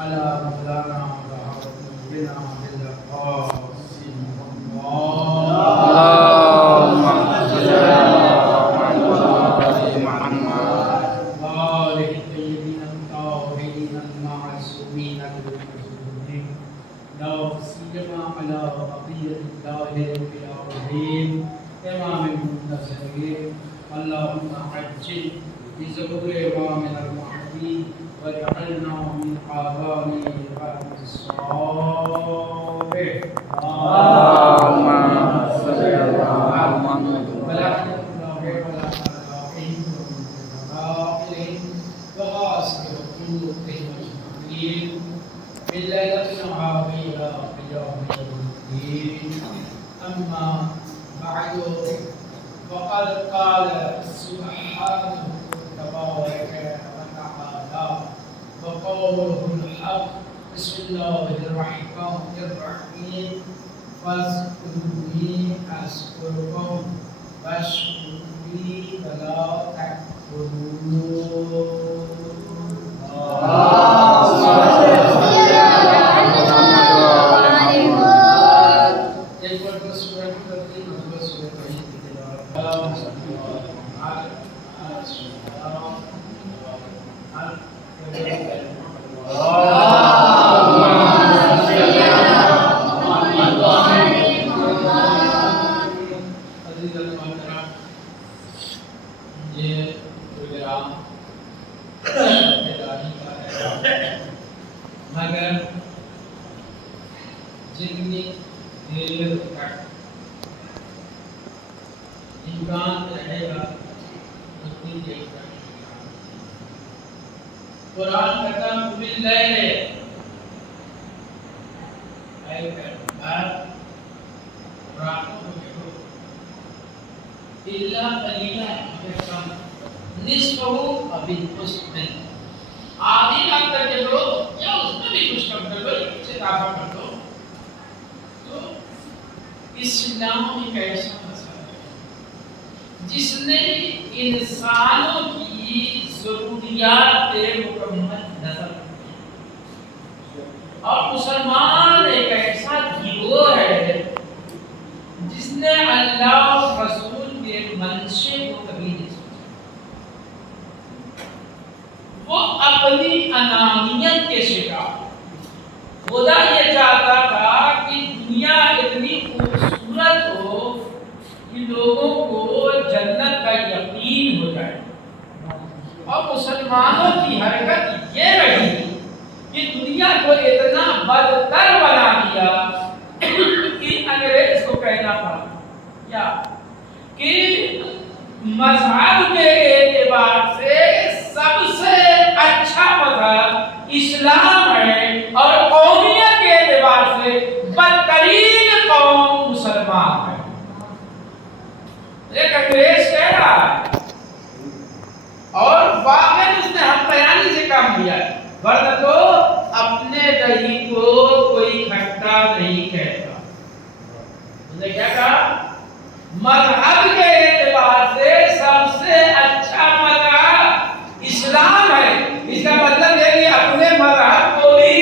على مولانا وحبيبنا بالقاسم اللهم صل على محمد وآله الطيبين الطاهرين المعصومين المجدودين لا سيما على بقية الطاهرين العظيم إمام المنتصرين اللهم عجل بظهور إمامنا المهدي واجعلنا من آبان رحمة الصالح اللهم صل على محمد ولا تطلع ولا تطلعين ومن وغاسل قلوبهم أجمعين من ليلتنا عافية قيام الدين أما بعد فقد قال سبحانه تبارك وتعالى وقوله الحق بسم الله الرحمن الرحيم فاذكروني أذكركم واشكروا لي ولا تكفرون مگر جتنی دیر تک امکان رہے گا اتنی دیر تک قرآن کہتا ہے باللیل اے پیغمبر راتوں کو دیکھو الا قلیلا مگر کم نصفہ ابھی اس میں آدھی رات تک دیکھو یا اس میں بھی کچھ کم کر دو سے اضافہ کر دو تو اسلام ایک ایسا مسئلہ ہے جس نے انسانوں کی ضروریات مکمل نظر رکھی اور مسلمان ایک ایسا گروہ ہے جس نے اللہ اور رسول کے منشے کو کبھی نہیں سمجھا وہ اپنی انانیت کے شکار خدا یہ چاہتا تھا کہ دنیا اتنی خوبصورت ہو کہ لوگوں کو جنت کا یقین ہو جائے اور مسلمانوں کی حرکت یہ رہی کہ دنیا کو اتنا بدتر بنا دیا کہ انگریز کو کہنا پڑا کیا کہ مذہب کے اعتبار سے سب سے اچھا مذہب اسلام ہے اور قومیت کے اعتبار سے بدترین قوم مسلمان ہے. ایک انگریز کہہ رہا ہے اور واقعی اس نے ہم بیانی سے کام لیا ہے ورنہ تو اپنے دہی کو کوئی کھٹا نہیں کہتا. اس نے کیا کہا مذہب کے اعتبار سے سب سے اچھا مذہب اسلام ہے. اس کا مطلب ہے کہ اپنے مذہب کو بھی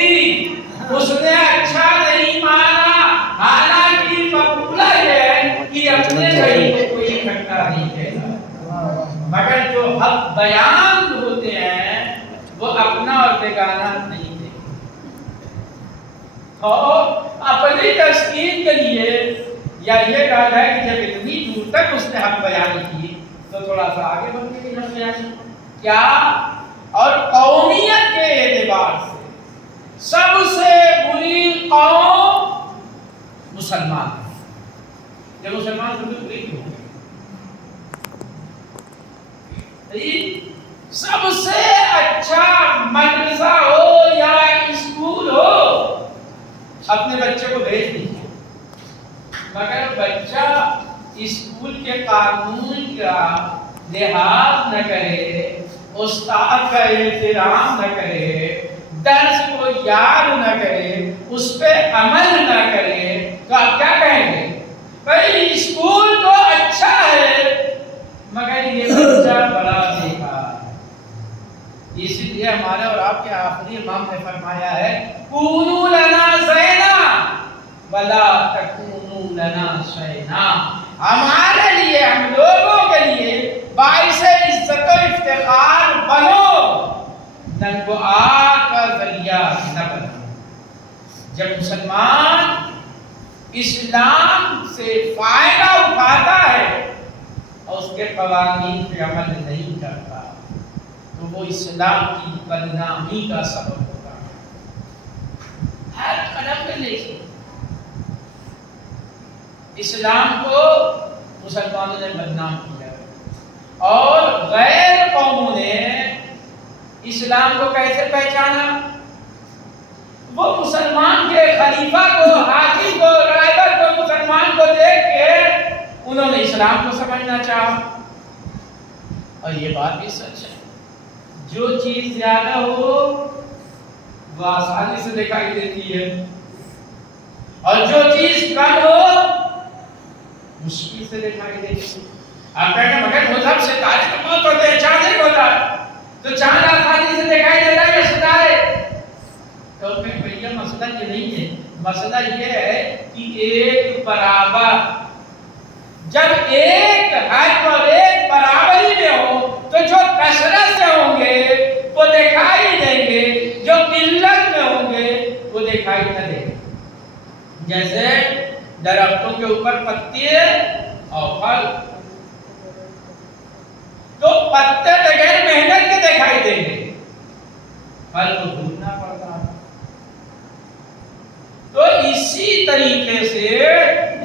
اس نے اچھا نہیں مانا حالانکہ مقولہ یہ ہے کہ اپنے دہی کو کوئی کھٹا نہیں کہتا مگر جو حق بیان ہوتے ہیں وہ اپنا اور بیگانہ نہیں دیکھتے اور اپنی تسکین کے لیے یا یہ کہا جائے کہ جب اتنی دور تک اس نے حق بیان کی تو تھوڑا سا آگے بڑھ کے حق بیان کیا اور قومیت کے اعتبار سے سب سے بری قوم مسلمان ہے. یہ مسلمان سب سے بری کیوں ہے؟ سب سے اچھا مدرسہ ہو یا اسکول ہو اپنے بچے کو بھیج دیجیے مگر بچہ اسکول کے قانون کا لحاظ نہ کرے استاد کا احترام نہ کرے درس کو یاد نہ کرے اس پہ عمل نہ کرے تو آپ کیا کہیں گے بھائی اسکول تو اچھا ہے مگر یہ بچہ بڑا بیکار ہے. اس لیے لیے ہمارے اور آپ کے آخری امام نے فرمایا ہے کونوا لنا زینا ولا تکونوا لنا شینا، ہمارے لیے، ہم لوگوں کے لیے باعث عزت و افتخار بنو، ننگ و آ کا ذریعہ نہ بنو۔ جب مسلمان اسلام سے فائدہ اٹھاتا ہے اور اس کے قوانین پہ عمل نہیں کرتا تو وہ اسلام کی بدنامی کا سبب ہوتا ہے۔ ہر قدم پہ دیکھیے اسلام کو مسلمانوں نے بدنام کیا اور غیر قوموں نے اسلام کو کیسے پہچانا؟ وہ مسلمان کے خلیفہ کو، حاکم کو، رائبر کو، مسلمان کو دیکھ کے انہوں نے اسلام کو سمجھنا چاہا۔ اور یہ بات بھی سچ ہے، جو چیز زیادہ ہو وہ آسانی سے دکھائی دیتی ہے اور جو چیز کم ہو مشکل سے دکھائی دیتی ہے۔ آپ کہتے ہیں مگر مذہب ستارے تو بہت ہوتے ہیں، چاند ایک ہوتا ہے تو چاند آسانی سے دکھائی دیتا ہے یا ستارے؟ تو پھر بھیا مسئلہ یہ نہیں ہے، مسئلہ یہ ہے کہ ایک برابر، جب ایک حد اور ایک برابری میں ہو تو جو کثرت سے ہوں گے وہ دکھائی دیں گے، جو قلت میں ہوں گے وہ دکھائی نہ دیں گے۔ جیسے درختوں کے اوپر پتے اور پھل، تو پتے بغیر محنت کے دکھائی دیں گے، پھل کو ڈھونڈنا پڑتا ہے۔ تو اسی طریقے سے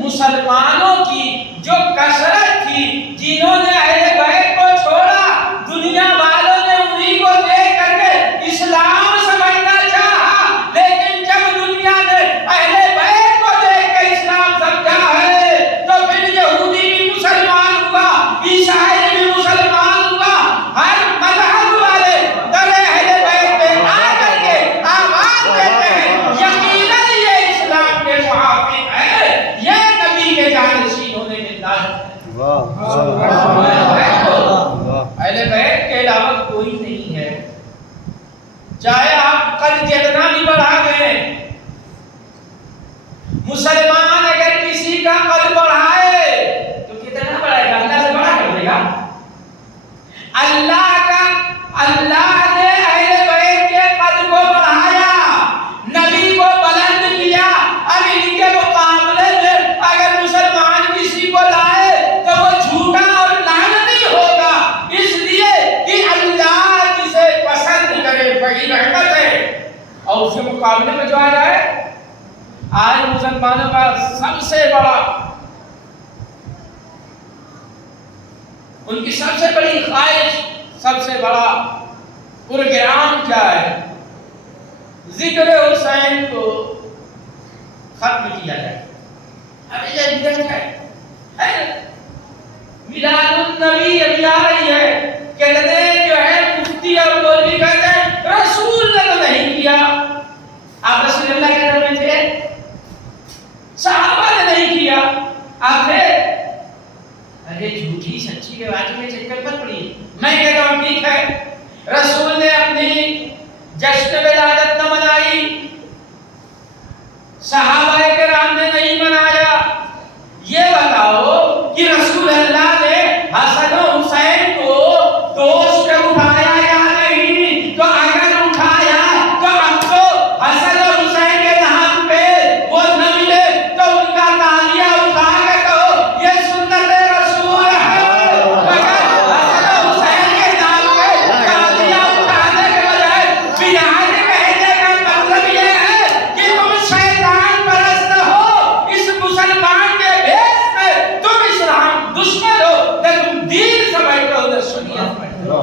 مسلمانوں کی جو کثرت تھی، جنہوں نے اہل بیت کو چھوڑا، دنیا والوں نے انہی کو دیکھ کر کے اسلام سمجھنا چاہا، لیکن جب دنیا نے اہل بیت کو دیکھ کے اسلام سمجھا ہے تو پھر یہودی بھی مسلمان ہوا، عیسائی بھی مسلمان ہوا، ہر مذہب والے در اہل بیت پہ آ کر کے آواز دیتے ہیں یقیناً یہ اسلام کے محافظ ہے، یہ نبی کے جانشین ہونے کے لائق ہے۔ اہل بیت کے علاوہ کوئی نہیں ہے، چاہے آپ قد جتنا بھی بڑھا دیں، مسلمان اگر کسی کا قد بڑھائے تو کتنا بڑھائے گا؟ اللہ سے بڑا کر دے گا۔ اللہ نے اہل بیت کے قد کو بڑھایا، نبی کو بلند کیا۔ اب ان کے مقابلے میں اگر مسلمان کسی کو لائے تو وہ جھوٹا اور لعنتی ہوگا، اس لیے کہ اللہ جسے پسند کرے وہی رحمت ہے، اور اس کے مقابلے میں جو آ جائے، آج مسلمانوں کا سب سے بڑا، ان کی سب سے بڑی خواہش، سب سے بڑا پروگرام کیا ہے؟ ذکر حسین کو ختم کیا جائے۔ اب یہ بدعت ہے، میلاد النبی ابھی آ رہی ہے، کتنے جو ہے مفتی اور مولوی کہتے ہیں رسول نے تو نہیں کیا۔ آپ رسول اللہ کے دور میں تھے؟ صحابہ نے نہیں کیا، آپ تھے؟ ارے جھوٹی سچی کے بات میں چکر مت پڑیے۔ میں کہتا ہوں ٹھیک ہے، رسول نے اپنی جشن ولادت نہ منائی، صحابہ کرام نے نہیں منایا، یہ بتاؤ کہ رسول اللہ نے حسن و حسین کو دوست پہ اٹھایا یا نہیں؟ تو اگر اٹھایا تو اب تو حسن و حسین کے نام پہ وہ نہ ملے تو ان کا تالیہ اٹھا کے کہو یہ سنت رسول ہے، مگر حسن و حسین کے نام پہ تالیہ اٹھانے کے بجائے بدعت کہنے کا مطلب یہ ہے کہ تم شیطان پرست ہو، اس مسلمان کے بھیس میں تم اسلام دشمن ہو، تم دین سمجھتے ہو، نہ سنیت سمجھتے ہو۔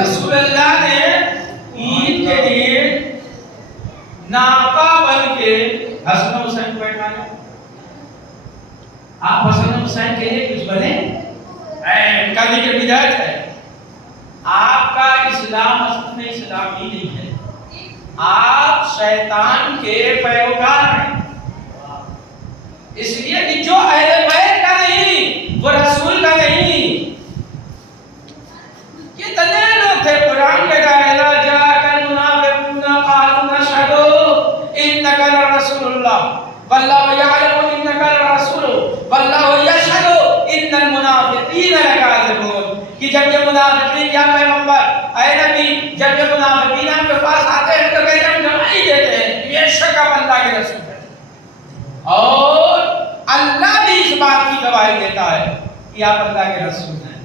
رسول اللہ نے عید کے دن ناقہ بن کے حسن و حسین کو بیٹھایا۔ آپ حسن و حسین کے لیے کچھ بنے؟ ان کا ذکر بدعت ہے۔ آپ کا اسلام اصل میں اسلام ہی نہیں ہے، آپ شیطان کے پیروکار ہیں۔ اس لیے کہ جو اہل بیت کا نہیں وہ رسول کا نہیں. کتنے لوگ تھے قرآن کے دائرہ جاءک المنافقون قالوا نشهد انك لرسول الله والله يعلم انك لرسول والله يشهد ان المنافقين لكاذبون. کہ جب یہ منافقین یا پیغمبر اے نبی جب یہ منافقین آپ کے پاس آتے ہیں تو کہتے ہیں ہم گواہی دیتے ہیں یہ شک اب اللہ کے رسول ہے. اور اللہ بھی اس بات کی گواہی دیتا ہے کہ آپ اللہ کے رسول ہیں.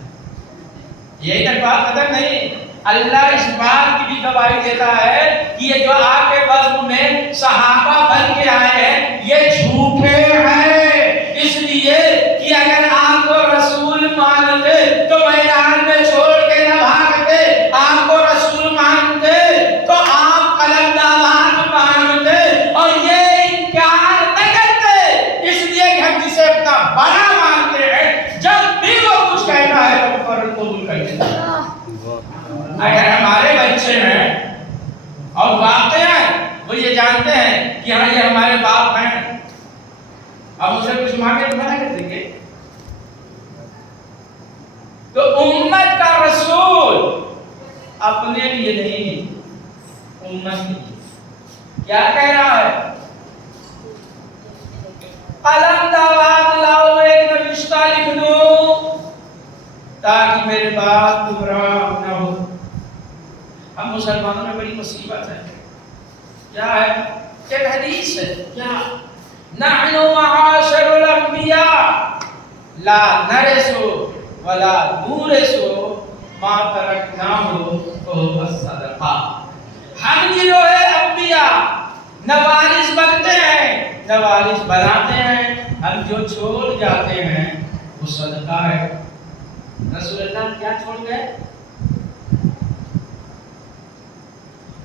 یہی تک بات ختم نہیں. اللہ اس بات کی بھی گواہی دیتا ہے کہ یہ جو آپ کے وزن میں صحابہ بن کے آئے ہیں یہ جھوٹے ہیں. اس لیے کہ اگر آپ کو رسول مانتے تو میدان میں چھوڑ کے نہ بھاگتے. آپ کو رسول مانتے تو آپ قلم داماد مانتے اور یہ انکار نہ کرتے. اس لیے کہ ہم جسے اپنا بڑا مانتے ہیں جب بھی وہ کچھ کہتا ہے تو فوراً قبول کر لیتے ہیں. اگر ہمارے بچے ہیں اور واقعہ وہ یہ جانتے ہیں کہ ہاں یہ ہمارے باپ ہیں اب اسے کچھ مانگے تو منع کر دیں گے. تو امت کا رسول اپنے لیے نہیں امت کے لیے کیا کہہ رہا ہے؟ قلم دعوات لاؤ ایک رشتہ لکھ دو تاکہ میرے بات گمراہ نہ ہو. ہم مسلمانوں میں بڑی مصیبت ہے. کیا ہے؟ ایک حدیث ہے کیا نحن معاشر الانبیاء لا نرث ولا نورث ما ترکناہ فهو الصدقہ. ہم گروہ انبیاء نہ وارث بنتے ہیں نہ وارث بناتے ہیں. ہم جو چھوڑ جاتے ہیں وہ صدقہ ہے. رسول اللہ کیا چھوڑ گئے؟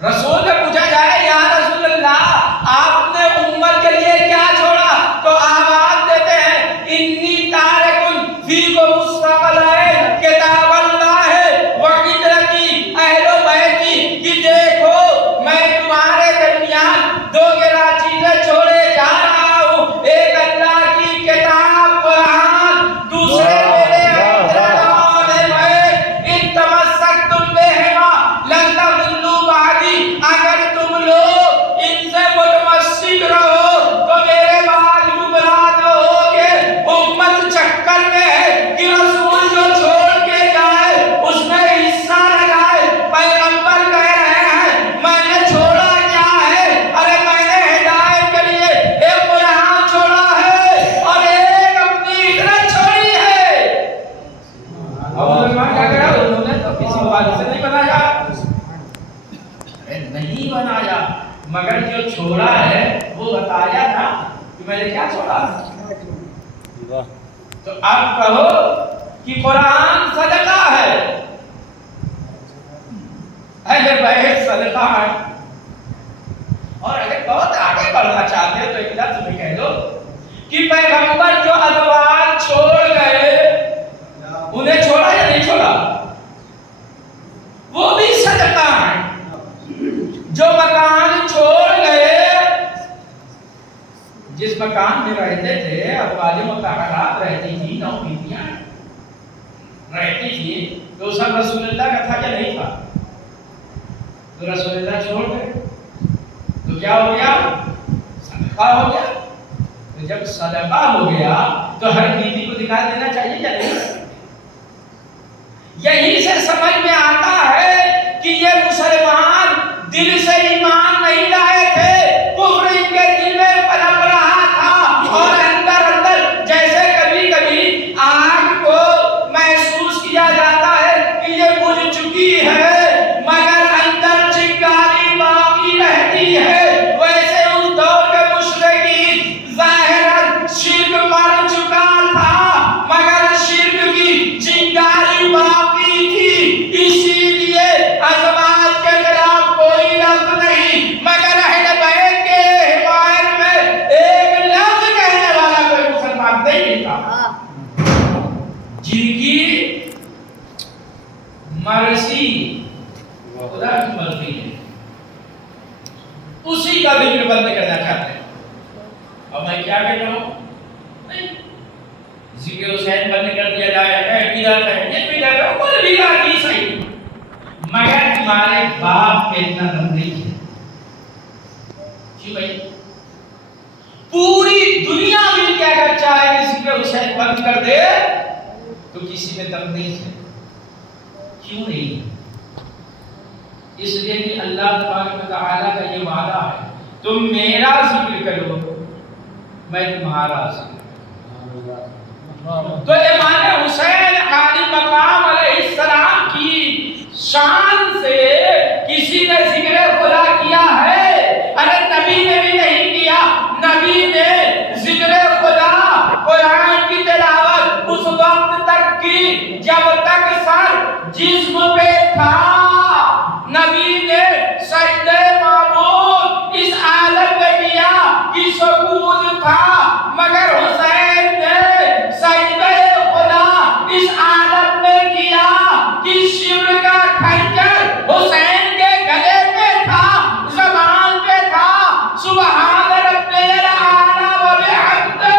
رسول سے پوچھا جائے یا رسول اللہ آپ نے امت کے لیے کیا چھوڑا تو آواز دیتے ہیں انی تارکن فیکم مستقلین کتاب اللہ و عترتی اہل بیتی. کہ دیکھو میں تمہارے درمیان دو گرا چیزیں چھوڑے جا رہا ہوں. ایک اللہ کی کتاب قرآن دوسرے میرے اگر تم لوگ ان سے متمسک رہو تو میرے بعد گمراہ نہ ہوگے. امت چکر میں ہے کہ رسول جو چھوڑ کے جائے اس میں حصہ لگائے. پیغمبر کہہ رہے ہیں میں نے چھوڑا کیا ہے؟ ارے میں نے ہدایت کے لیے ایک قرآن چھوڑا ہے اور ایک اپنی عزت چھوڑی ہے. اب مسلمان کیا کرا انہوں نے تو کسی والی سے نہیں بنایا نہیں بنایا مگر جو چھوڑا ہے وہ بتایا نا کہ میں نے کیا چھوڑا. تو اب کہو کہ قرآن صدقہ ہے اہل بیت صدقہ ہے. اور اگر بہت آگے بڑھنا چاہتے ہو تو ایک لفظ میں کہہ دو کہ پیغمبر جو ازواج چھوڑ گئے انہیں چھوڑا یا نہیں چھوڑا وہ بھی صدقہ ہے. جو مکان چھوڑ گئے جس مکان میں رہتے تھے ازواج مطہرات رہتی تھی 9 بیویاں رہتی تھی تو سب رسول اللہ کا تھا یا نہیں تھا؟ تو رسول اللہ چھوڑ گئے تو کیا ہو گیا؟ صدقہ ہو گیا. تو جب صدقہ ہو گیا تو ہر بیوی کو دکھا دینا چاہیے یا نہیں؟ یہی سے سمجھ میں آتا ہے کہ یہ مسلمان دل سے ایمان نہیں لائے تھے. کفر ان کے دل میں پنپ رہا تھا اور اندر اندر جیسے کبھی کبھی آگ کو محسوس کیا جاتا ہے کہ یہ بجھ چکی ہے مگر اندر چنگاری باقی رہتی ہے. ویسے اس دور کے مشرکین ظاہراً شرک مر چکا تھا مگر شرک کی چنگاری باقی تھی. اسی لیے ازواج کے خلاف کوئی لفظ نہیں مگر اہل بیت کے حمایت میں ایک لفظ کہنے والا کوئی مسلمان نہیں تھا. جن کی مرضی خدا کی مرضی ہے اسی کا ذکر بند کرنا چاہتے ہیں. اور میں کیا کہہ رہا ہوں ذکر حسین بند کر دیا جائے بدعت ہے یہ بدعت ہے کوئی بدعت ہی صحیح مگر تمہارے باپ پہ اتنا دم نہیں ہے جی بھائی پوری دنیا مل کے اگر چاہے کہ ذکر حسین بند کر دے تو کسی میں دم نہیں ہے کیوں نہیں اس لیے کہ اللہ تبارک و تعالیٰ کا یہ وعدہ ہے تم میرا ذکر کرو میں تمہارا ذکر کروں تو امام حسین عالی مقام علیہ السلام کی شان سے کسی نے ذکر خدا کیا ہے ارے نبی نے بھی نہیں کیا نبی نے ذکر خدا قرآن کی تلاوت اس وقت تک کی جب تک سر جسم پہ تھا نبی نے سجدہ معبود اس عالم میں کیا کہ سکون تھا مگر حسین نے سجدہ خدا اس عالم میں کیا کہ شبر کا خنجر حسین کے گلے پہ تھا زبان پہ تھا سبحان ربی الاعلی و بحمدہ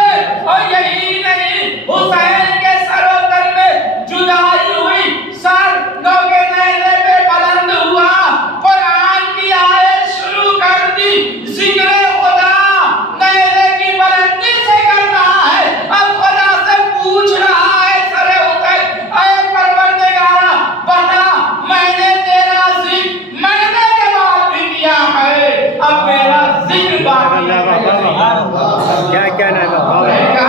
اور یہی نہیں حسین کے سر و تن میں جدائی ہوئی سر نوکے نیزے پہ بلند ہوا قرآن کی آیت شروع کر دی ذکر خدا نیزے کی بلندی سے کر رہا ہے اب خدا سے پوچھ رہا ہے سر حسین اے پروردگارا بتا میں نے تیرا ذکر مرنے کے بعد بھی کیا ہے اب میرا ذکر باقی ہے کیا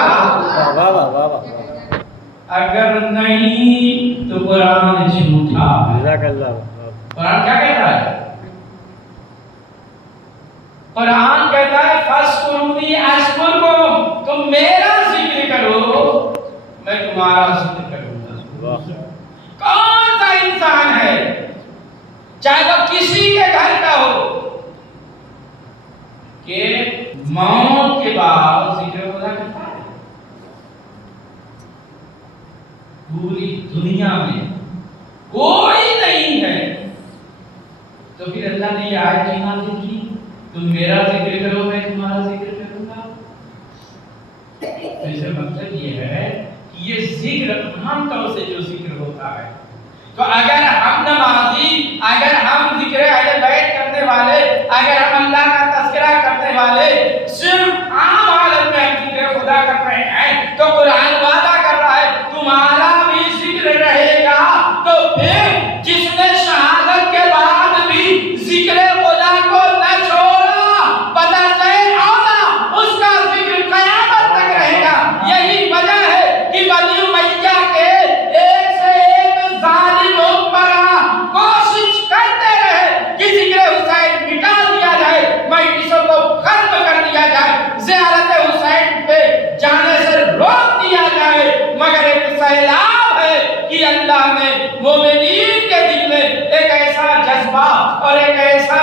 اگر نہیں تو قرآن جھوٹا ہے قرآن کیا کہتا ہے قرآن کہتا ہے فَاسْكُرُونِي أَذْكُرْكُمْ تم میرا ذکر کرو میں تمہارا ذکر کروں گا کون سا انسان ہے چاہے وہ کسی کے گھر کا ہو کہ موت کے بعد ذکر خدا کرتا ہے پوری دنیا میں کوئی نہیں ہے تو پھر اللہ نے یہ آیت نازل کی تم میرا ذکر کرو میں تمہارا ذکر کروں گا اس کا مطلب یہ ہے کہ یہ ذکر عام طور سے جو ذکر ہوتا ہے تو اگر ہم نمازی اگر ہم ذکر اہل بیت کرنے والے اگر ہم اللہ کا تذکرہ کرنے والے صرف عام حالت میں ہم ذکر خدا کر رہے ہیں تو قرآن وعدہ کر رہا ہے تمہارا بھی ذکر رہے گا تو پھر جس نے شہادت کے بعد بھی ذکر خدا کو نہ چھوڑا پتہ نہیں آنا اس کا ذکر قیامت تک رہے گا یہی وجہ ہے کہ بنی امیہ کے ایک سے ایک ظالم حکمراں کوشش کرتے رہے کہ ذکر حسین مٹا دیا جائے مجلسوں کو ختم کر دیا جائے زیارت حسین پہ جانے سے روک دیا جائے مگر ایک سیلاب ہے کہ اللہ نے مومنین کے دل میں ایک ایسا جذبہ اور ایک ایسا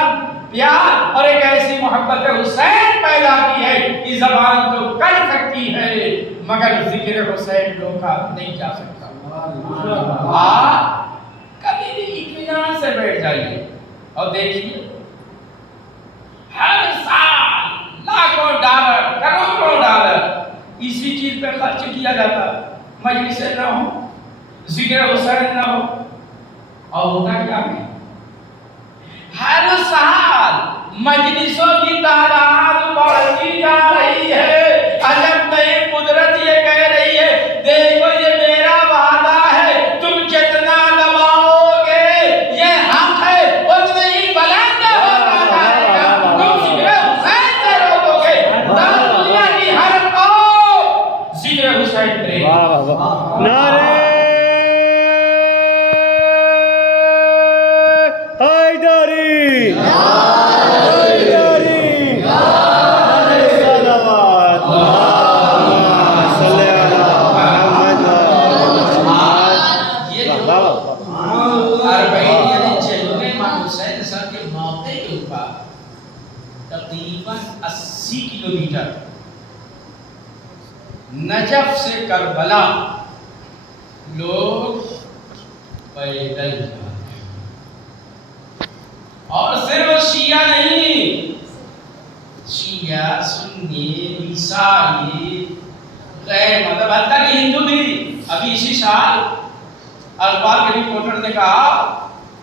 پیار اور ایک ایسی محبت حسین پیدا کی ہے کہ زبان تو کر سکتی ہے مگر ذکر حسین روکا نہیں جا سکتا آپ کبھی بھی اطمینان سے بیٹھ جائیے اور دیکھیے ہر سال لاکھوں ڈالر کروڑوں ڈالر اسی چیز پہ خرچ کیا جاتا مجلسیں نہ ہو ذکر حسین نہ ہو اور ہوتا کیا ہے ہر سال مجلسوں کی تعداد بڑھتی جا رہی ہے عجب نہیں قدرت یہ کہہ رہی ہے دیکھو یہ میرا وعدہ ہے تم جتنا دباؤ گے یہ حق ہے اتنا ہی بلند ہوتا جائے گا تم ذکر حسین سے روکو گے دنیا کی ہر قوم ذکر حسین کرے نعرہ حیدری حیدری صلوات صلی اللہ یہ جو اربعین یعنی چہلویں امام حسین صاحب کے موقع کے اوپر تقریباً 80 کلومیٹر نجف سے کربلا لوگ پیدل جاتے اور صرف شیعہ نہیں شیعہ سنی عیسائی غیر مذہب، حتیٰ کہ ہندو بھی ابھی اسی سال اخبار کے رپورٹر نے کہا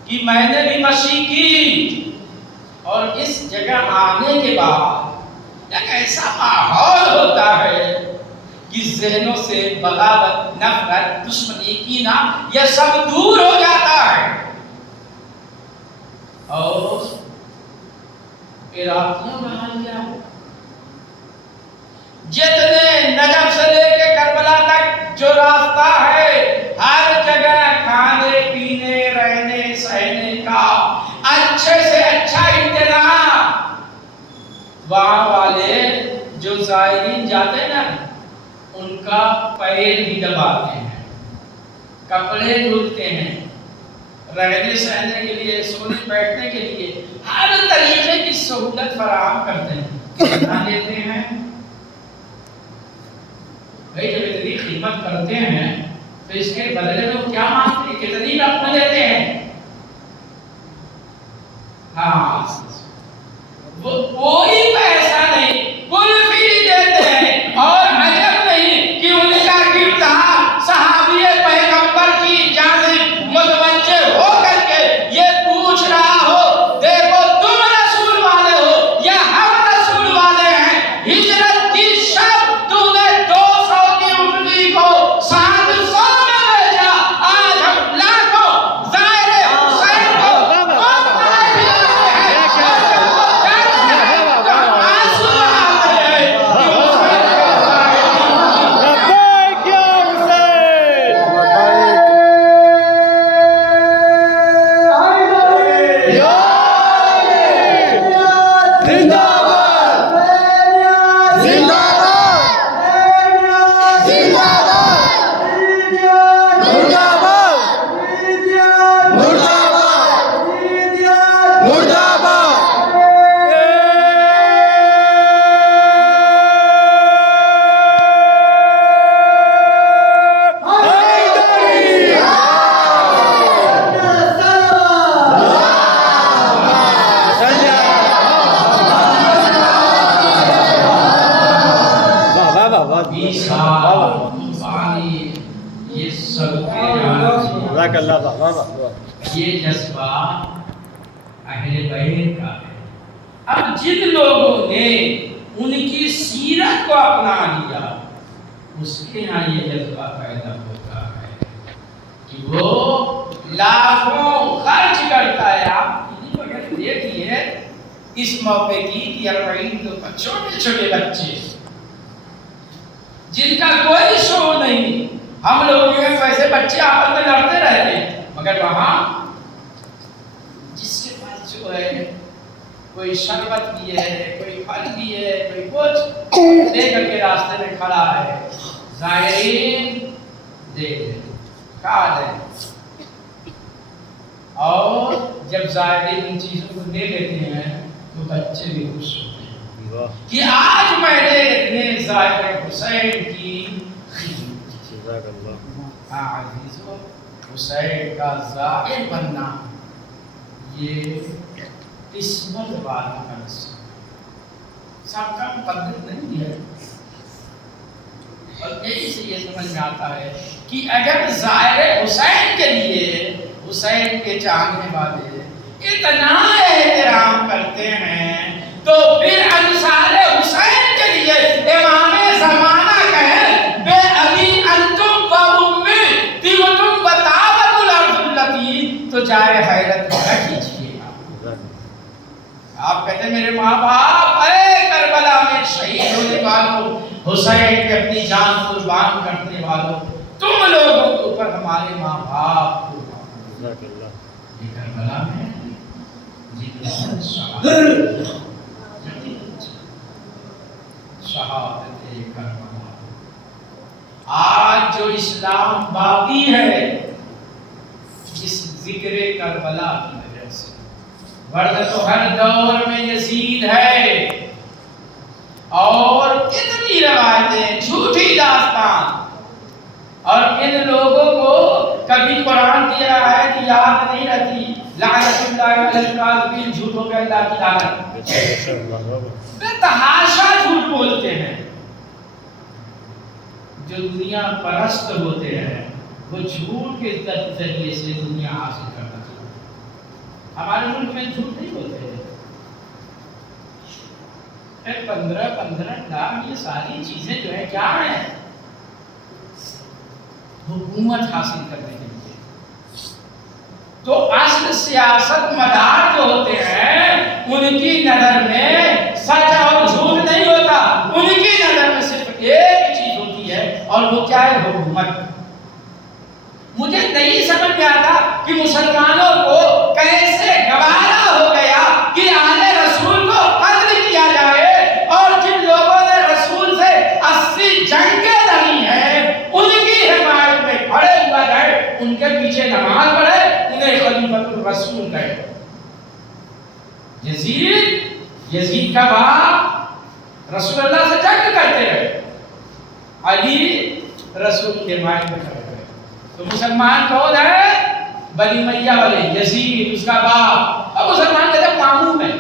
کہ میں نے بھی مسیح کی، اور اس جگہ آنے کے بعد ایک ایسا ماحول ہوتا ہے کہ ذہنوں سے بغاوت، نفرت، دشمنی، کینہ یہ سب دور ہو جاتا ہے، اور عراقیوں کا حال کیا ہے؟ جتنے نجف سے لے کے کربلا تک جو راستہ ہے، ہر جگہ کھانے پینے رہنے سہنے کا اچھے سے اچھا انتظام۔ وہاں والے جو زائرین جاتے ہیں نا، ان کا پیر بھی دباتے ہیں، کپڑے دھلتے ہیں، رہنے سہنے کے لیے، سونے بیٹھنے کے لیے ہر طریقے کی سہولت فراہم کرتے ہیں۔ کتنا دیتے ہیں بھائی؟ جب اتنی خدمت کرتے ہیں تو اس کے بدلے میں وہ کیا مانگتے ہیں؟ کتنی رقم دیتے ہیں؟ ہاں، وہ کوئی پیسہ نہیں، کل فری دیتے ہیں، اور عجب نہیں کہ ان کا کردار صحابی پیغمبر کی جانب متوجہ ہو کر کے یہ پوچھ رہا ہو، دیکھو تم رسول والے ہو یا ہم رسول والے ہیں؟ ہجرت کی شب تو نے 200 کی اٹھنی کو 700 میں بھیجا، آج ہم لاکھوں زائر حسین کو لبیک یا حسین، یا علی، زندہ باد، زندہ باد، زندہ باد، مردہ باد، مردہ باد، مردہ باد۔ یہ سب جزاک اللہ بابا بابا۔ یہ جذبہ اہل بیت کا ہے۔ اب جن لوگوں نے ان کی سیرت کو اپنا لیا، اس کے یہاں یہ جذبہ پیدا ہوتا ہے کہ وہ لاکھوں خرچ کرتا ہے۔ آپ مگر دیکھیے اس موقع کی کہ 40 چھوٹے چھوٹے بچے جن کا کوئی شعور نہیں، ہم لوگوں کے ویسے بچے آپس میں لڑتے رہتے ہیں، مگر وہاں جس کے پاس جو ہے کوئی شربت بھی ہے، کوئی پھل بھی ہے، کوئی کچھ لے کر کے راستے میں کھڑا ہے، زائرین دے دیں، کھا دیں۔ اور جب زائرین ان چیزوں کو دے دیتے ہیں تو بچے بھی خوش ہوتے ہیں کہ آج میں نے اتنے زائر حسین کی خدمت کی۔ ہاں عزیزو، حسین کا زائر بننا یہ قسمت والوں کا نصیب، سب کا مقدر نہیں ہے۔ اور یہی سے یہ سمجھ میں آتا ہے کہ اگر زائر حسین کے لیے حسین کے چاہنے والے اتنا احترام کرتے ہیں تو پھر انصار حسین کے لیے امام زمانہ کہیں بے ابی انتم و امی تیوتم و تابت الارض التی، تو جائے حیرت نہ کیجیے گا۔ آپ کہتے ہیں میرے ماں باپ، اے کربلا میں شہید ہونے والوں، حسین کے اپنی جان قربان کرنے والوں، تم لوگوں کے اوپر ہمارے ماں باپ قربان۔ یہ کربلا میں شہادت کربلا، آج جو اسلام باقی ہے اس ذکر کربلا کی وجہ سے، ورنہ تو ہر دور میں یزید ہے، اور اتنی روایتیں، جھوٹی داستان، اور ان لوگوں کو کبھی قرآن دے رہا ہے کہ یاد نہیں رہتی، لعنت اللہ علی الکاذبین، جھوٹوں پہ اللہ کی لعنت، بے تحاشا جھوٹ بولتے ہیں۔ جو دنیا پرست ہوتے ہیں وہ جھوٹ کے ذریعے سے دنیا حاصل کرنا چاہتے ہیں. ہمارے ملک میں جھوٹ نہیں ہوتے ہیں. 15 لاکھ یہ ساری چیزیں جو ہے کیا ہیں؟ حکومت حاصل کرنے کے لیے. تو اصل سیاست مدار جو ہوتے ہیں ان کی نظر میں سچ اور جھوٹ نہیں ہوتا. ان کی نظر میں صرف ایک چیز ہوتی ہے اور وہ کیا ہے؟ حکومت. مجھے نہیں سمجھ میں آتا کہ مسلمانوں کو کیسے گوارا ہو گیا کہ آل رسول کو قتل کیا جائے، اور جن لوگوں نے رسول سے 80 جنگیں لڑی ہیں ان کی حمایت میں کھڑے ہوا جائے، ان کے پیچھے نماز پڑھے، انہیں خلیفۃ الرسول کہے. یزید کا باپ رسول اللہ سے جنگ کرتے رہے، علی رسول کے مائل میں کھڑے ہوئے. تو مسلمان کون ہے؟ بنی امیہ والے، یزید اس کا باپ. اب مسلمان کہتے ہیں ماموں ہے.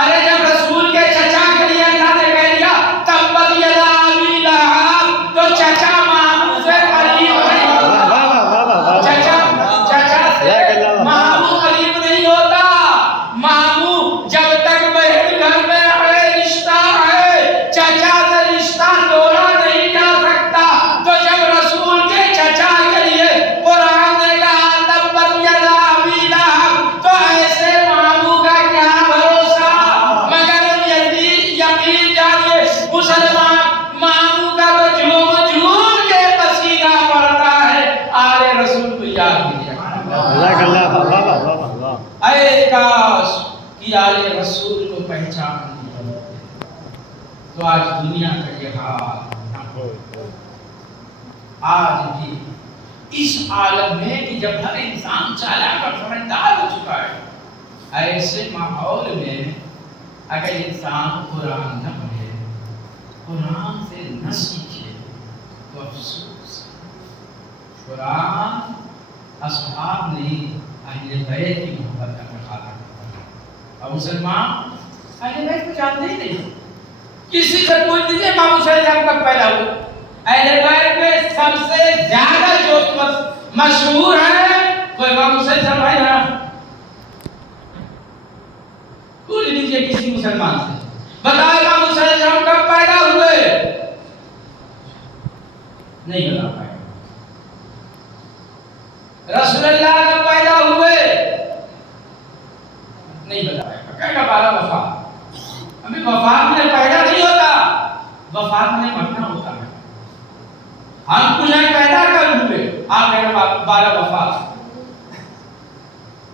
ارے جب رسول کے چچا کے لیے اللہ نے کہہ دیا تبت یدا ابی لہب، تو چچا ماموں سے قریب نہیں ہوتا. چچا سے ماموں قریب نہیں ہوتا. ماموں جب تک بہن گھر میں ہے، رشتہ ہے، چچا سے رشتہ توڑا نہیں جا سکتا. تو جب رسول کے چچا کے لیے قرآن نے کہا تبت یدا ابی لہب، تو ایسے ماموں کا کیا بھروسہ. مگر یقین جانیے مسلمان ماموں کا تو جھوم کے پسینہ پڑتا ہے آل رسول کو یاد کیجیے. اے کاش کہ آل رسول کو پہچان لیا تو آج دنیا کا یہ حال نہ ہو. آج بھی اس عالم میں کہ جب ہر انسان چالاک اور سمجھدار ہو چکا ہے، ایسے ماحول میں اگر انسان قرآن نہ پڑھے، قرآن سے نہ سیکھے تو افسوس. قرآن اصحاب نہیں، اہل بیت کی محبت کا مطالعہ کرتا ہے. اور مسلمان اہل بیت کو جانتے ہی نہیں. کسی سے پوچھ لیجیے امام حسین جب کب پیدا ہوئے. اہل بیت میں سب سے زیادہ جو مشہور ہے وہ امام حسین صاحب ہے نا. پوچھ لیجیے کسی مسلمان سے، بتاؤ امام حسین صاحب کب پیدا ہوئے؟ نہیں بتا پائے. رسول اللہ کب پیدا ہوئے؟ نہیں بتا پائے. کہے گا 12 وفات. ابھی وفات میں پیدا نہیں ہوتا، وفات میں مرنا ہوتا ہے. ہم تجھے پیدا کر ہوئے، آپ کہہ رہے 12 وفات.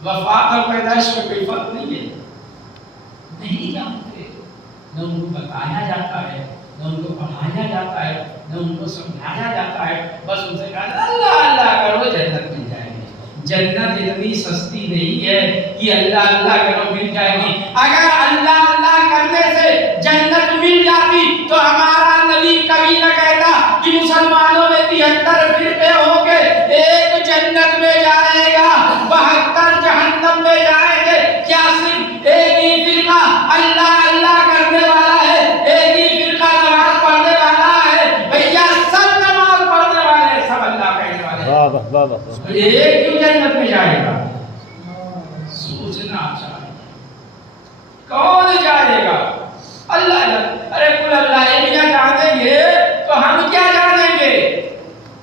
وفات اور پیدائش میں کوئی فرق نہیں ہے. نہیں جانتے، نہ ان کو بتایا جاتا ہے، نہ ان کو پڑھایا جاتا ہے، نہ ان کو سمجھایا جاتا ہے. بس ان سے کہا اللہ اللہ کرو جنت مل جائے گی. جنت اتنی سستی نہیں ہے کہ اللہ اللہ کرو مل جائے گی. اگر اللہ اللہ کرنے سے جنت مل جاتی تو ہمارا نبی کبھی نہ کہتا کہ مسلمانوں میں 73 فرقے ہوں گے، ایک جنت میں جائے گا، 72 جہنم میں جائیں گے. کیا صرف ایک ہی فرقہ اللہ اللہ کرنے والا ہے، ایک ہی فرقہ نماز پڑھنے والا ہے؟ بھیا سب نماز پڑھنے والے ہیں، سب اللہ کہنے والے ہیں. ایک کیوں جنت میں جائے گا؟ سوچنا چاہیے کون جائے گا؟ اللہ جائے. ارے کل اللہ یہ جانیں گے تو ہم کیا جانیں گے؟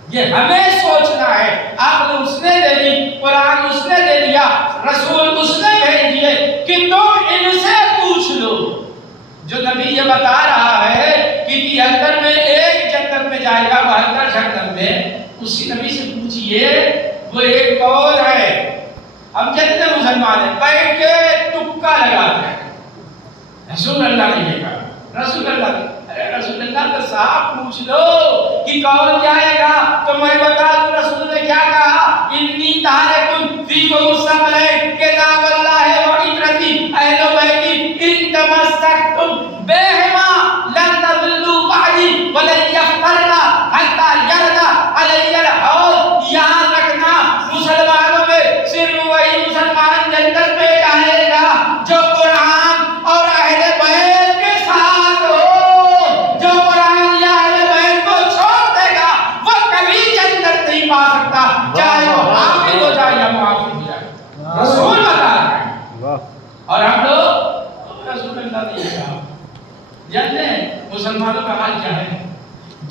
یہ ہمیں سوچنا ہے. عقل اس نے دے دی، قرآن اس نے دے دیا، رسول اس نے بھیج دیے کہ تم ان سے پوچھ لو. جو نبی یہ بتا رہا ہے کہ 73 میں ایک جنت میں جائے گا، 72 جہنم میں، اسی نبی سے پوچھئے وہ ایک کون ہے. ہم جتنے مسلمان ہیں بیٹھ کے تکا لگاتے ہیں. رسول اللہ نے یہ کہا، رسول اللہ نے، ارے رسول اللہ کا صاحب پوچھ لو کہ کون جائے گا تو میں بتا دوں. رسول نے کیا کہا؟ انی تارکن فیکم الثقلین کتاب اللہ و عترتی اہل بیتی ان تمسکتم بہما لن تضلوا بعدی ولن یفترقا حتی یرد علی الحوض. یاد رکھنا مسلمانوں میں صرف وہی مسلمان جنت میں جائے گا جو قرآن اور اہل بیت کے ساتھ ہو. جو قرآن یا اہل بیت کو چھوڑ دے گا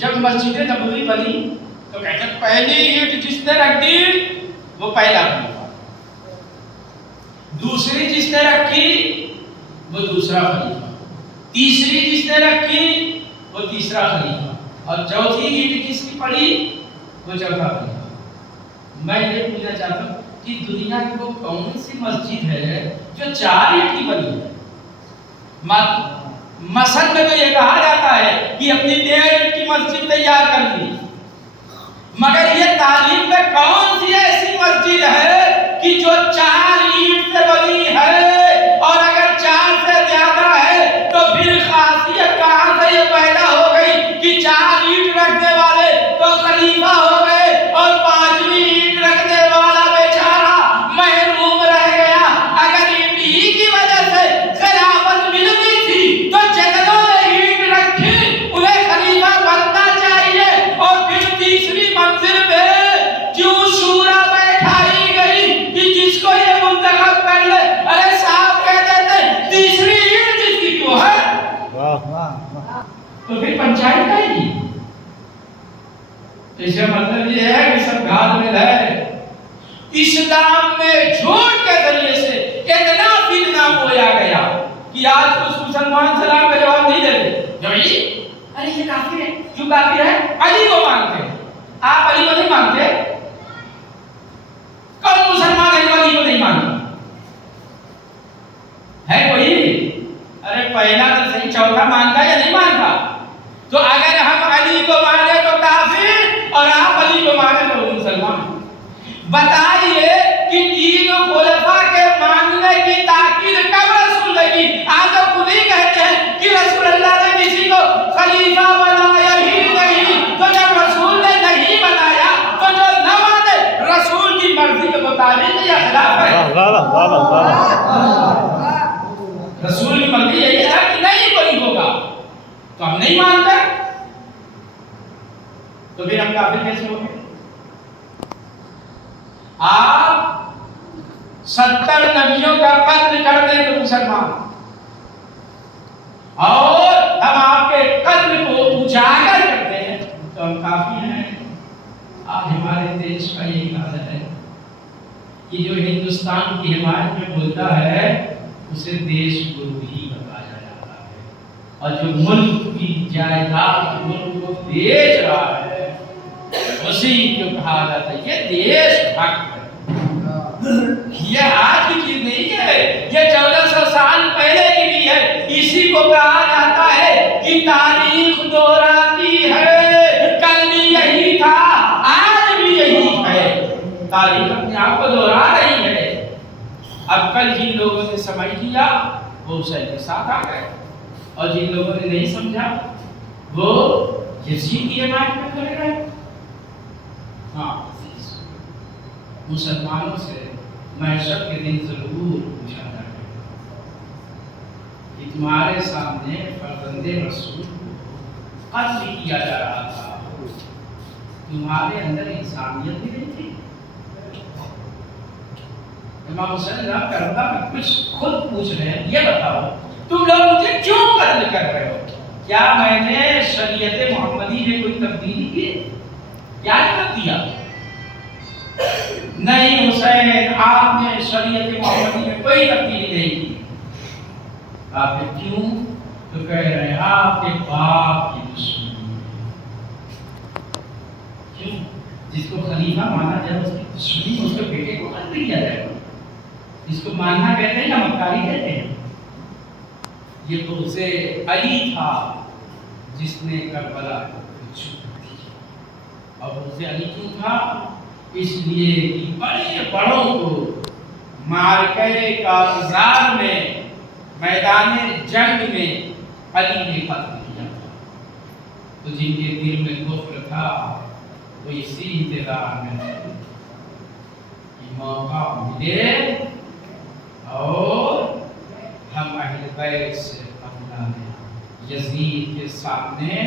جب مسجد نبوی بنی تو کہتے ہیں پہلی اینٹ جس نے رکھ دی وہ پہلا خلیفہ، دوسری جس نے رکھی وہ دوسرا خلیفہ، تیسری جس نے رکھی وہ تیسرا خلیفہ، اور چوتھی اینٹ جس کی پڑی وہ چوتھا خلیفہ۔ میں یہ پوچھنا چاہتا ہوں کہ دنیا کی وہ کون سی مسجد ہے جو 4 اینٹ کی بنی ہے؟ مثل میں تو یہ کہا جاتا ہے کہ اپنی 1.5 اینٹ کی مسجد تیار کر لی، مگر یہ تعلیم میں کون سی ایسی مسجد ہے کہ جو 4 اینٹ سے بنی ہے، اور اگر 4 سے زیادہ ہے تو پھر خاصیت کہاں سے یہ پیدا ہو گئی کہ 4 اینٹ رکھنے والے تو خلیفہ ہو گئے اور 5ویں اینٹ رکھنے والا بیچارہ محروم رہ گیا؟ اگر اینٹ ہی کی وجہ سے خلافت ملتی تھی تو جتنوں نے اینٹ رکھی انہیں خلیفہ بننا چاہیے، اور پھر تیسری منزل پہ کیوں شورا بیٹھائی گئی کہ جس کو یہ منتخب کر لے؟ ارے صاحب کہہ دیتے تیسری اینٹ جس کی کیوں ہے؟ تو پھر پنچایت آئے گی۔ اس کا مطلب یہ ہے کہ سب گھال میں ہے۔ اسلام میں جھوٹ کے ذریعے سے اتنا فتنہ بویا گیا کہ آج کچھ مسلمان سلام کا جواب نہیں دیتے۔ جو ارے یہ کافر ہے، کیوں کافر ہے؟ علی کو مانتے ہیں، آپ علی کو نہیں مانتے؟ کون مسلمان علی کو نہیں مانتا ہے کوئی؟ ارے پہلا تو صحیح، چوتھا مانتا یا نہیں مانتا؟ تو اگر ہم علی کو مانے تو کافر اور آپ علی کو مانے تو مسلمان۔ بتائیے کہ 3 خلفاء کے ماننے کی تاکید کب رسول نے کی؟ آج تو خود ہی کہتے ہیں کہ رسول اللہ نے کسی کو خلیفہ بنایا ہی نہیں، تو جب رسول نے نہیں بنایا تو جو نہ مانے رسول کی مرضی کے مطابق یہ خلاف ہے۔ رسول کی مرضی یہی ہے کہ نہیں کوئی ہوگا تو ہم نہیں مانتے، تو پھر ہم کافر کیسے ہو گئے؟ آپ 70 نبیوں کا قتل کر دیں تو مسلمان، اور ہم آپ کے قتل کو اجاگر کرتے ہیں تو ہم کافی ہیں۔ آج ہمارے دیش کا یہی حال ہے کہ جو ہندوستان کی حمایت میں بولتا ہے اسے دیش گرو ہی بتایا جاتا ہے، اور جو ملک کی جائیداد ملک کو بیچ رہا ہے اسی کو کہا جاتا ہے یہ دیش بھکت ہے۔ یہ آج کی چیز نہیں ہے، یہ 1400 سال پہلے کی بھی ہے۔ اسی کو کہا جاتا ہے کہ تاریخ دہراتی ہے، کل بھی یہی تھا آج بھی یہی ہے، تاریخ اپنے آپ کو دہرا رہی ہے۔ اب کل جن لوگوں نے سمجھ لیا وہ حسین کے ساتھ آ گئے، اور جن لوگوں نے نہیں سمجھا وہ یزید کی حمایت میں کھڑے رہے۔ ہاں مسلمانوں سے محشر کے دن ضرور پوچھا جائے کہ تمہارے سامنے فرزند رسول کو قتل کیا جا رہا تھا، تمہارے اندر انسانیت بھی نہیں تھی؟ امام حسین رحمۃ اللہ میں کچھ خود پوچھ رہے ہیں، یہ بتاؤ تم لوگ مجھے کیوں قتل کر رہے ہو؟ کیا میں نے شریعت محمدی میں کوئی تبدیلی کی؟ کیا کر دیا؟ نہیں حسین، آپ نے شریعت محمدی میں کوئی تبدیلی نہیں کی۔ آپ نے کیوں؟ تو کہہ رہے ہیں آپ کے باپ کی دشمنی۔ کیوں؟ جس کو خلیفہ مانا جائے اس کی دشمنی اس کے بیٹے کو قتل کیا جائے گا، جس کو ماننا کہتے ہیں یا مکاری کہتے ہیں۔ یہ تو اسے علی تھا جس نے کربلا کو چھوڑ دی، اور اسے علی کیوں تھا؟ اس لیے کہ بڑے بڑوں کو معرکہ کارزار میں میدان جنگ میں علی نے قتل کیا تھا، تو جن کے دل میں کفر تھا وہ اسی انتظار میں تھے کہ موقع ملے اور ہم اہل بیت سے اپنا لیں۔ یزید کے سامنے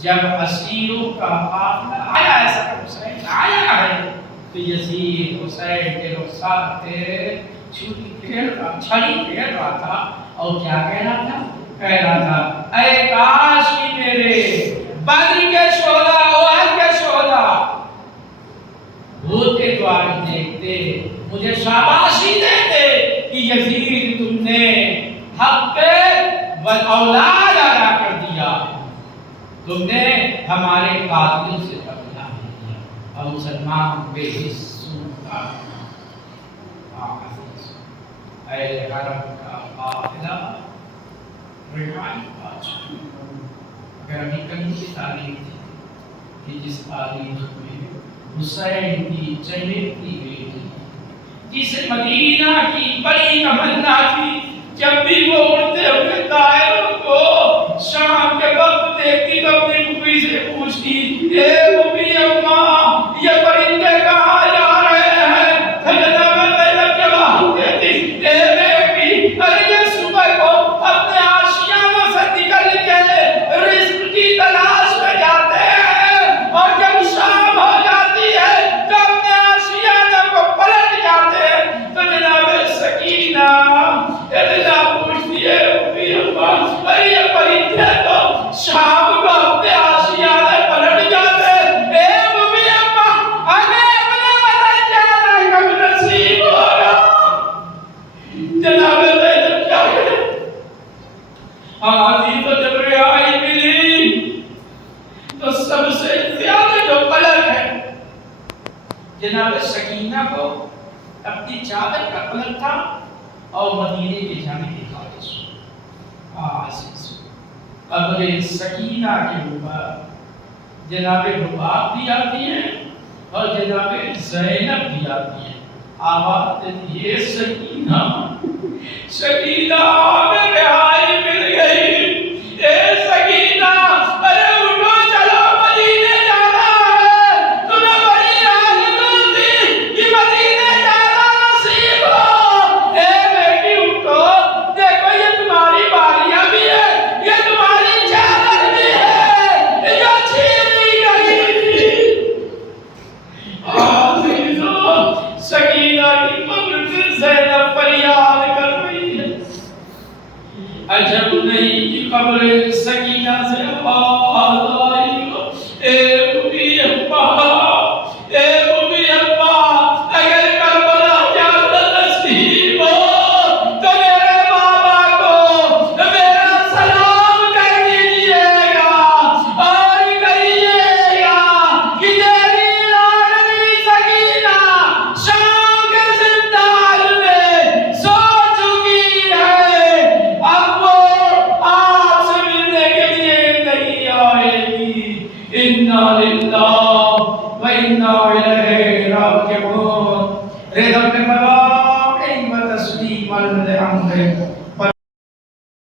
جب اسیروں کا قافلہ آیا ہے، سر حسین آیا ہے، تو یزید حسین کے رخسار پہ چھڑی پھیر رہا تھا، اور کیا کہہ رہا تھا؟ کہہ رہا تھا اے کاش کہ میرے بدر کے شہداء، احد کے شہداء ہوتے تو آج دیکھتے، مجھے شاباشی دیتے کہ یزید تم نے حق پہ اولاد ادا کر دیا، تم نے ہمارے قاتل سے بدلہ نہیں لیا، اور مسلمان بے حس سنتا اے حرم کا قافلہ ریحان بادشاہ۔ اگر ابھی کہیں کی تاریخ تھی کہ جس تاریخ میں حسین کی چہیتی بیٹی جس مدینہ کی بڑی تمنا تھی، جب بھی وہ اڑتے ہوئے طائروں کو شام کے وقت دیکھتی تو اپنی پھوپھی سے پوچھتی، اے پھوپھی اماں یہ پرندے کہاں جا رہے ہیں؟ جناب زینب جواب دیتی، اے بیٹی ارے یہ صبح کو اپنے آشیانوں سے نکل کے رزق کی تلاش میں جاتے ہیں، اور جب شام ہو جاتی ہے تو اپنے آشیانوں کو پلٹ جاتے ہیں۔ تو جناب سکینہ اتنا پوچھتی ہے، پھوپھی اماں ارے یہ پرندے تو شام کو اپنے آشیانے پلٹ جاتے ہیں، اے پھوپھی اماں ہمیں اپنے وطن جانا کب نصیب ہوگا؟ جناب زینب کیا ہے آدھی تو جب رہائی ملی تو سب سے زیادہ جو پلک ہے جناب سکینہ کو اپنی چادر کا پلک تھا اور مدینے کے جانے کی خواہش۔ قبر سکینہ کے اوپر جناب حباب بھی آتی ہیں اور جناب زینب بھی آتی ہیں، آواز دیتی ہے سکینہ سکینہ ہمیں رہائی مل گئی، اے سکینہ ارے اٹھو چلو مدینے جانا ہے، تمہیں بڑی آرزو تھی کہ مدینے جانا نصیب ہو، اے بیٹی اٹھو، دیکھو یہ تمہاری باریاں بھی ہے، یہ تمہاری چادر بھی ہے جو چھینی گئی تھی۔ سکینہ کی قبر سے زینب فریاد کر رہی ہے، عجب نہیں کہ قبر سکینہ سے آواز آئی ہو، اے پھوپھی اماں، اے پھوپھی اماں اگر کربلا جانا نصیب ہو تو میرے بابا کو میرا سلام کہہ دیجیے گا اور کہیے گا کہ تیری لاڈلی سکینہ شام کے زندان میں سو چکی ہے، اب وہ آپ سے ملنے کے لیے نہیں آئے گی۔ انا للہ و انا الیہ راجعون۔ رضا و تسلیما للحمد